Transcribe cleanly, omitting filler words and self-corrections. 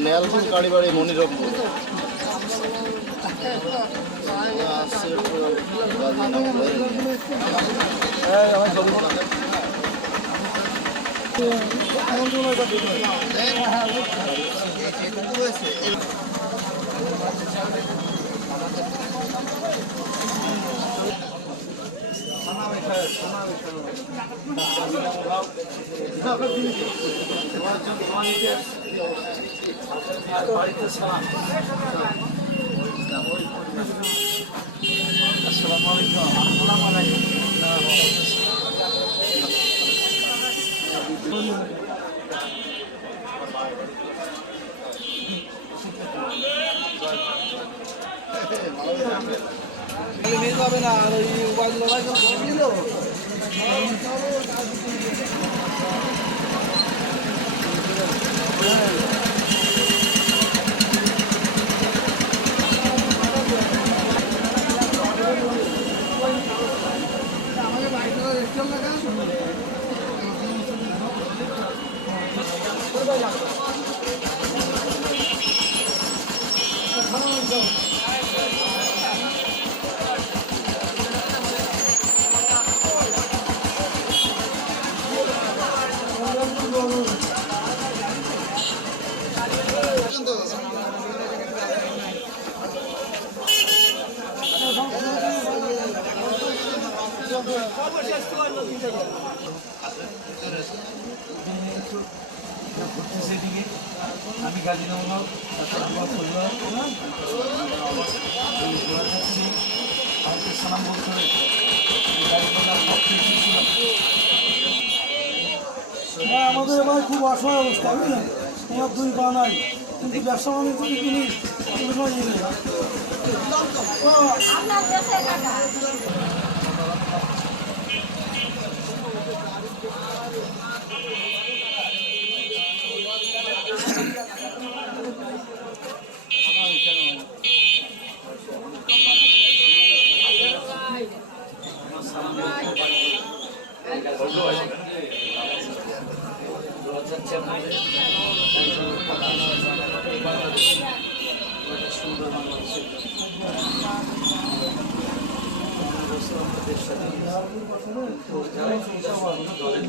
নেলপুর কালীবাড়ি মনিরত্ন নিয়ে যাবে না আর ওই উপায়গুলো আমাকে বাইকটা রেস্টুরেন্ট লাগা আমি গাড়ি নেব আমাকে সালাম বলতে হবে আমাদের এবার খুব অসহায় অবস্থা বুঝলেন তোমার দুই পা নাই কিন্তু ব্যবসা বাণিজ্য জিনিস দলের